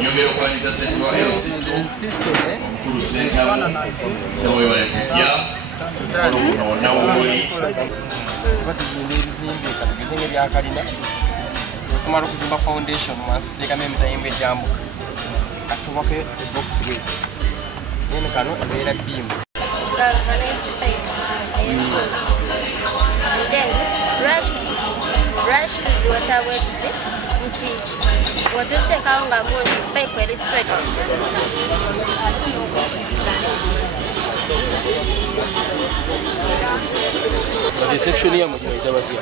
nyongera okwanyiza ssentebe wa Elsinto omukulu Ssentamu Sewebale Kujja ono Nawoli batuzimba ebizimbe katugeze ng'ebyakalina tumala okuzimba foundation wansi tuteekamu emitayimbo egyambuka katubako ebokisi bweti eno kano ebeera bbiimu watawetute nti wazitekawo nga gundi pipe eri straight reception ya mujina itabatia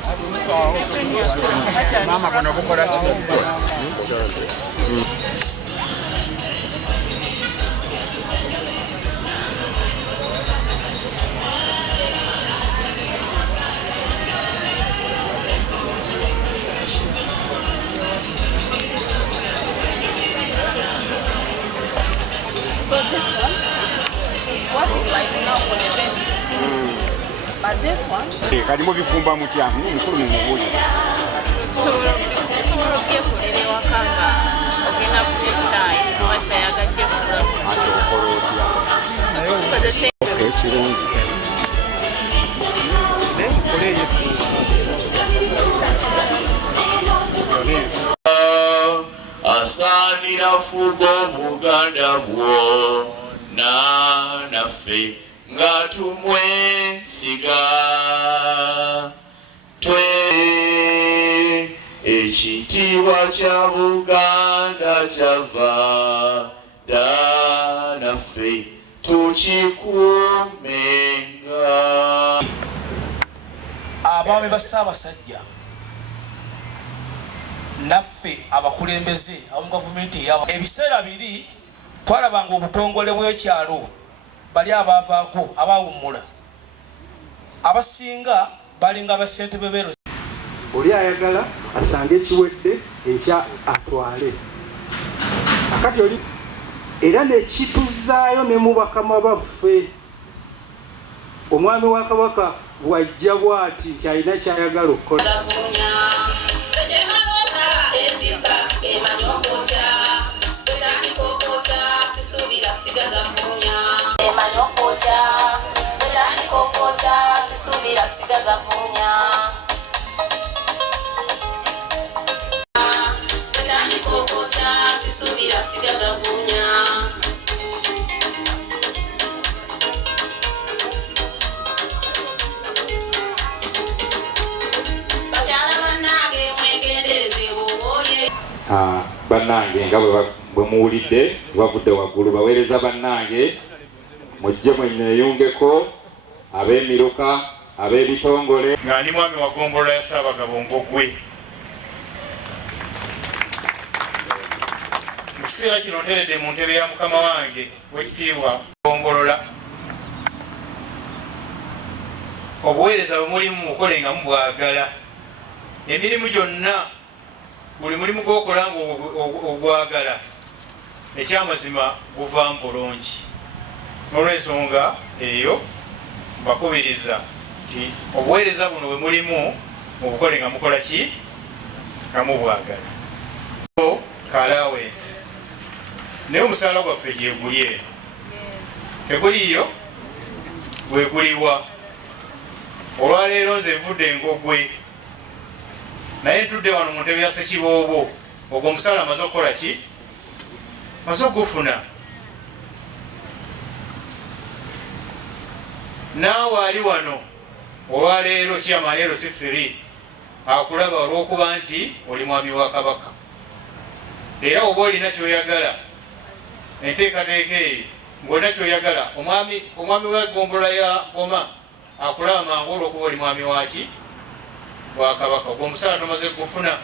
mama kono bukola So this one is working like now for the baby. But this one, kalimu bifumba mutya mukulu mubuli so we'll get for the wakanga ogenda kunywa chai watayagadde for the same ekirungi asaanira fuga Buganda bwo naffe nga tumwesiga ekitiibwa kya Buganda kyava dda naffe tukikuumenga. Abaami ba Ssaabasajja naffe abakulembeze abamu gavumenti yaba ebiseera biri twalabanga obutongole bw'ekyalo bali abaavaako abawummula abasinga balinga bassentebe beero oli ayagala asange ekiwedde enkya atwale akati oli era nekituzaayo ne mu bakama baffe omwami wa Kabaka bwajja bw'ati nti alina kyayagala okukola bannange nga bwe muwulidde bavudde waggulu baweereza bannange mujje mwenneeyungeko ab'emiruka ab'ebitongole nga ndi mwami wa Ggombolola ya Ssaabagabo Ngogwe. Mu kiseera kino nteredde mu ntebe ya mukama wange w'ekitiibwa Ggombolola obuweereza bwe mulimu mukolenga mubwagala emirimu gyonna buli mulimu gw'okola ng'ogwagala ekyamazima guvaamu bulungi. N'olw'ensonga eyo mbakubiriza nti obuweereza buno bwe mulimu mubukole nga mukola ki nga mubwagala. Kalawensi naye omusaala gwaffe gyeguli eno teguliyo gweguliwa. Olwaleero nze nvudde Ngogwe naye ntudde wano mu ntebe ya Ssekiboobo ogwo omusaala amaze okukola ki maze okufuna. Naawe ali wano olwaleero kyamaneero C3 akulaba olw'okuba nti oli mwami wa Kabaka era oba olina kyoyagala enteekateeka eyo ng'olina kyoyagala omwami wa Ggombolola ya Goma akulaba mangu olw'okuba oli mwami waki wa Kabaka ogwo omusaala tomaze kufuna.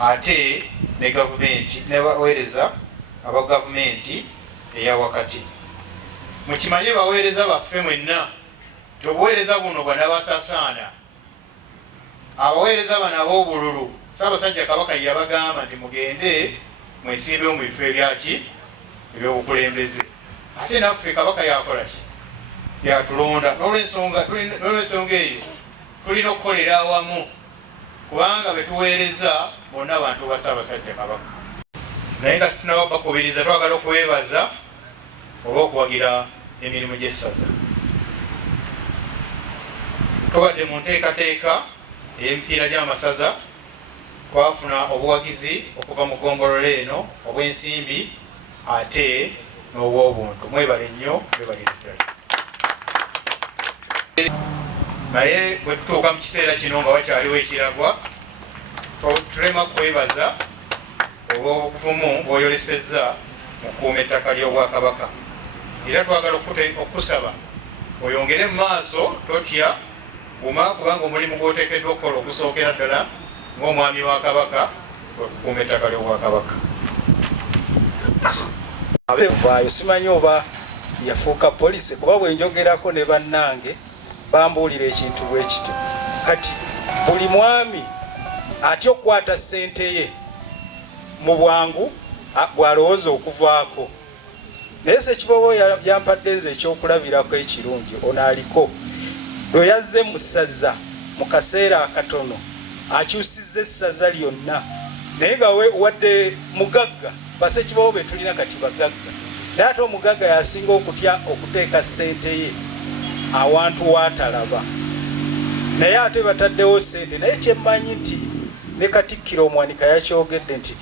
Ate ne gavumenti nebaweereza aba gavumenti eya wakati mukimanye baweereza baffe mwenna ti obuweereza buno bwanabasasaana abaweereza bano ab'obululu Ssaabasajja Kabaka yabagamba nti mugende mwesimbewo mu bifo ebyaki ebyobukulembeze. Ate naffe Kabaka yakola ki yatulonda. N'olw'ensonga eyo tulina okukolera awamu kubanga betuweereza bonna abantu ba Ssaabasajja Kabaka. naye nga tunaba bakubiriza twagala okubeebaza olw'okuwagira emirimu gy'essaza. Tubadde mu nteekateeka ey'emipiira gy'amasaza, twafuna obuwagizi okuva mu ggombolola eno obw'ensimbi ate n'obw'obuntu. Mwebale nnyo, mwebalire ddala. Naye bwe tutuuka mu kiseera kino nga wakyaliwo ekiragwa, tulema kwebaza olw'obuvumu bw'oyolesezza mu kukuuma ettaka ly'Obwakabaka. Era twagala okusaba oyongere mu maaso, totya guma, kubanga omulimu gw'oteekeddwa okukola ogusookera ddala ng'omwami wa Kabaka okukuuma ettaka ly'Obwakabaka. Vaayo simanyi oba yafuuka poliisi, kuba bwe njogerako ne bannange bambuulira ekintu bwe kityo. Kati buli mwami atya okukwata ssente ye mu bwangu bw'alowooza okuvaako. Naye Ssekiboobo yampadde nze ekyokulabirako ekirungi. Ono aliko lwe yazze mu ssaza mu kaseera akatono akyusizza essaza lyonna, naye nga wadde mugagga Bassekiboobo be tulina kati bagagga, naye ate omugagga yasinga okutya okuteeka ssente ye awantu waatalaba. Naye ate bataddewo ssente. Naye kyemmanyi nti ne Katikkiro Omwanika yakyogedde nti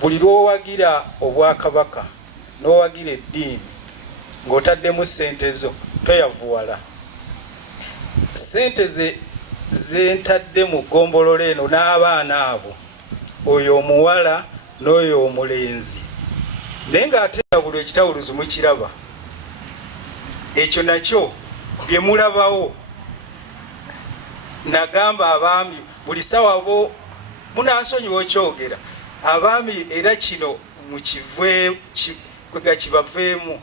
buli lw'owagira Obwakabaka n'owagira eddiini ng'otaddemu ssente zo toyavuwala. Ssente ze ntadde mu ggombolola eno n'abaana abo, oyo omuwala n'oyo omulenzi. Naye ng'ate buli ekitawuluzi mukiraba, ekyo nakyo bye mulabawo. Nagamba abaami buli sawa bo munansonyiwa okyogera abaami, era kino kwega kibaveemu.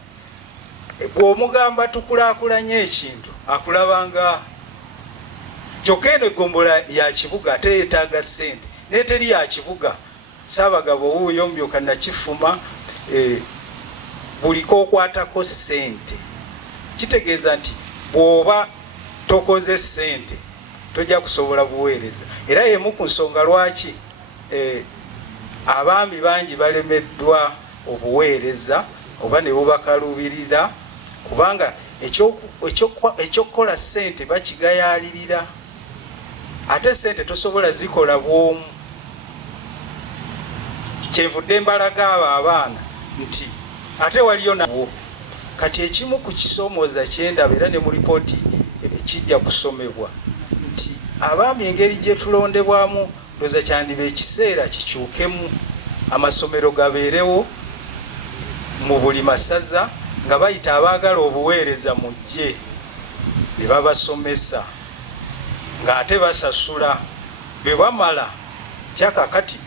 Bw'omugamba tukulaakulanye ekintu akulabanga kyokka eno eggombola ya kibuga ate yeetaaga ssente, naye teri ya kibuga. Saabagabo wuuyo mmyuka nakifuma, buliko okwatako ssente. Kitegeeza nti bw'oba tokoze ssente tojja kusobola buweereza. Era y'emu ku nsonga lwaki abaami bangi balemeddwa obuweereza oba ne bubakalubirira, kubanga ekyokukola ssente bakigayaalirira. Ate ssente tosobola zikola bwomu. Kyenvudde mbalaga abo abaana nti ate waliyo nabo. Kati ekimu ku kisomooza kyendaba era ne mu lipooti kijja kusomebwa nti abaami engeri gye tulondebwamu ndoza kyandiba ekiseera kikyukemu, amasomero gabeerewo mu buli masaza nga bayita abaagala obuweereza mujje ne babasomesa ng'ate basasula. Bwe bamala kyakakati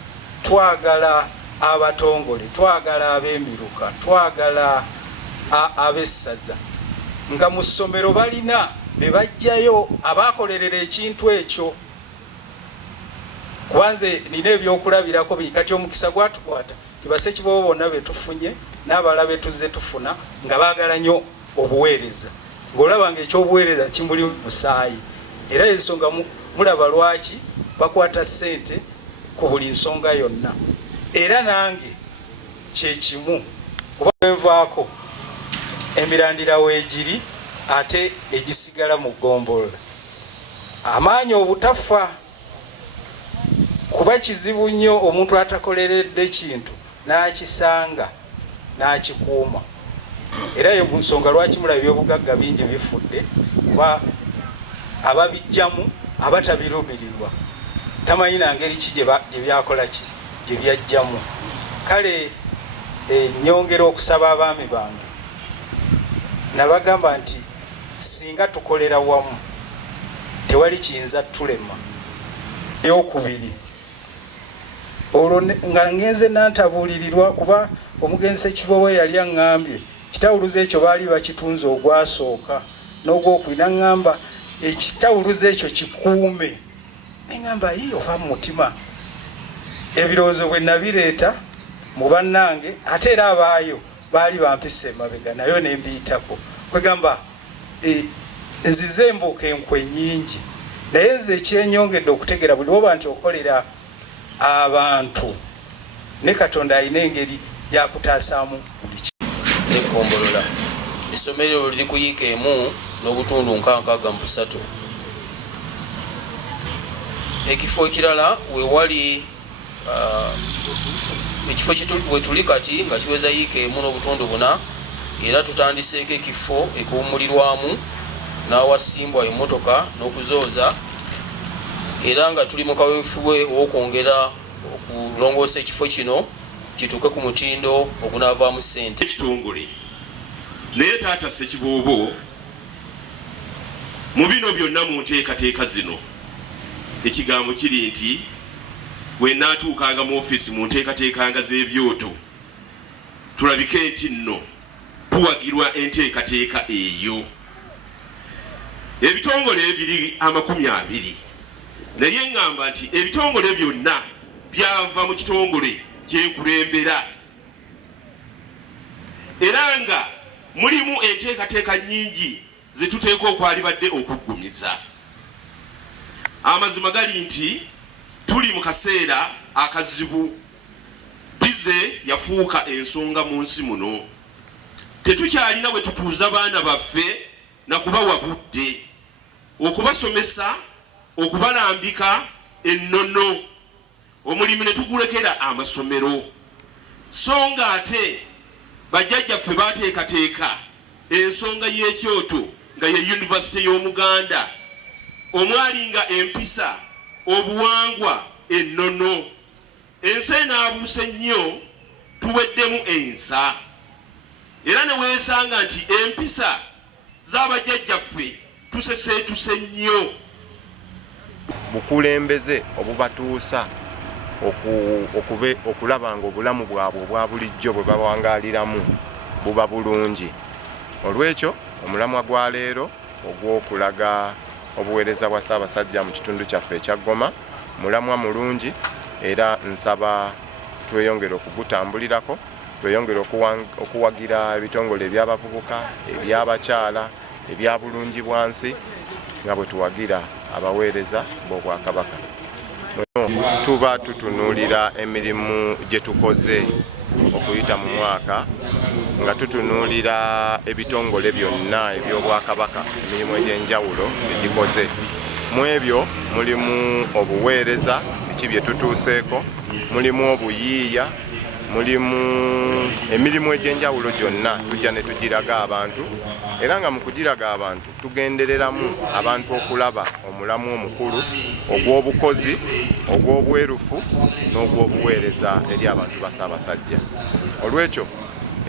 twagala abatongole, twagala ab'emiruka, twagala ab'essaza nga mu ssomero balina be bajjayo abaakolerera ekintu ekyo. Kubanze nina ebyokulabirako bingi. Kati omukisa gwatukwata Bassekiboobo bonna be tufunye n'abalala be tuzze tufuna nga baagala nnyo obuweereza, ng'olaba ng'ekyobuweereza kimuli musaayi. Era ensonga mulaba lwaki bakwata ssente ku buli nsonga yonna. Era nange kyekimu kuba envaako emirandira weegiri ate egisigala mu ggombolola. Amaanyi obutafa, kuba kizibu nnyo omuntu atakoleredde kintu n'akisanga n'akikuuma. Era yo nsonga lwaki mulaba ebyobugagga bingi bifudde, kuba ababijjamu abatabirumirirwa tamanyi na ngeri ki gye byakola ki gye byajjamu. Kale nyongera okusaba abaami bange, nabagamba nti singa tukolera wamu tewali kiyinza tulema. Eyokubiri, olwo nga ngenze nantabuulirirwa, kuba omugenzi Ssekiboobo yali aŋŋambye kitawuluzo ekyo baali bakitunze ogwasooka n'ogwokubiri, naŋŋamba ekitawuluzo ekyo kikuume. Neŋŋamba yiyo ova mu mutima. Ebirowoozo bwe nabireeta mu bannange ate era abaayo baali bampisa emabega nayo ne mbiyitako. Kwegamba nzize embuuka enkwe nnyingi, naye nze ekyenyongedde okutegeera buli oba nti okolera abantu ne Katonda alina engeri gyakutaasaamu buli kimu. Ekkombolola essomero liri ku yiika emu n'obutundu 63. Ekifo ekirala wewali ekifo wetuli kati nga kiweza yiika emu n'obutundu 4, era tutandiseeko ekifo ekuwummulirwamu n'awasimbwa emmotoka n'okuzooza, era nga tuli mu kaweefube ow'okwongera okulongoosa ekifo kino kituuke ku mutindo ogunaavaamu ssente. Ekitongole naye taata Ssekiboobo mu bino byonna mu nteekateeka zino ekigambo kiri nti bwe naatuukanga mu ofiisi mu nteekateekanga z'ebyoto tulabike nti nno tuwagirwa enteekateeka eyo. Ebitongole ebiri 20 naye ngamba nti ebitongole byonna byava mu kitongole kyenkulembera, era nga mulimu enteekateeka nnyingi zituteeka okwalibadde okuggumiza. Amazima gali nti tuli mu kaseera akazibu, bize yafuuka ensonga mu nsi muno. Tetukyalina bwe tutuuza baana baffe na kubawa budde okubasomesa, okubalambika ennono, omulimu ne tugulekera amasomero. So nga ate bajjajjaffe baateekateeka ensonga y'ekyoto nga ye yunivasite y'Omuganda, omwali nga empisa, obuwangwa, ennono. Ensi enaabuuse nnyo, tuweddemu ensa, era ne weesanga nti empisa z'abajjajjaffe tuseseetuse nnyo. Bukulembeze obubatuusa okulaba nga obulamu bwabwe obwa bulijjo bwe babawangaaliramu buba bulungi. Olwekyo omulamwa gwa leero ogw'okulaga obuweereza bwa Ssaabasajja mu kitundu kyaffe ekya Goma mulamwa mulungi, era nsaba tweyongere okugutambulirako, tweyongere okuwagira ebitongole eby'abavubuka, eby'abakyala, ebya bulungi bwansi nga bwe tuwagira abaweereza b'Obwakabaka. Tuba tutunuulira emirimu gye tukoze okuyita mu mwaka, nga tutunuulira ebitongole byonna eby'Obwakabaka, emirimu egy'enjawulo bye gikoze. Mu ebyo mulimu obuweereza, biki bye tutuuseeko, mulimu obuyiiya, mulimu emirimu egy'enjawulo gyonna tujja ne tugiraga abantu, era nga mu kugiraga abantu tugendereramu abantu okulaba omulamu omukulu ogw'obukozi, ogw'obwerufu n'ogw'obuweereza eri abantu ba Ssaabasajja. Olwekyo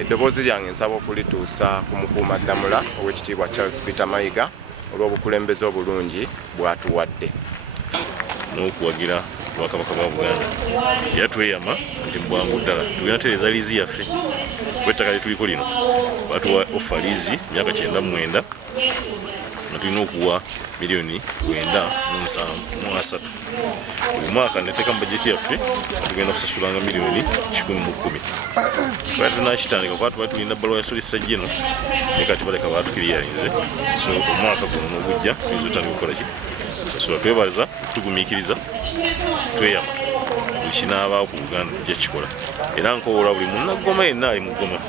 eddoboozi lyange nsaba okulituusa ku mukuumaddamula ow'ekitiibwa Charles Peter Mayiga olw'obukulembeze obulungi bw'atuwadde. N'okuwagira Obwakabaka bwa Buganda era tweyama nti mbwangu ddala tugenda tereza liizi yaffe kw'ettaka lyetuliko lino batuwa ofa liizi myaka 99 nga tulina okuwa miliyoni 973. Buli mwaka neteeka mu bajeti yaffe tugenda kusasulanga miliyoni 110. Twali tunakitandika kuba twali tulinda bbaluwa ya Solicitor General ne kati baleka baatukiriyalinze, so omwaka guno n'ogujja tuyinza otandika okukola ki kusasula. Twebaza okutugumiikiriza, tweyama buli kinaabaawo ku Buganda tujja kikola, era nkowoola buli munnagoma yenna ali mu Goma,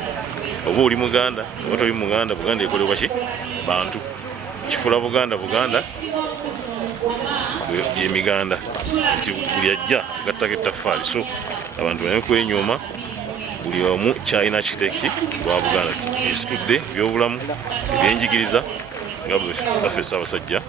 oba oli Muganda oba toli Muganda, Buganda ekolebwa ki bantu. Kifuula Buganda gy'emiganda nti buli ajja agattako ettaffaali, so abantu baleme kwenyooma, buli omu kyalina kiteeki lwa Buganda esitudde ebyobulamu, ebyenjigiriza nga baffe Ssaabasajja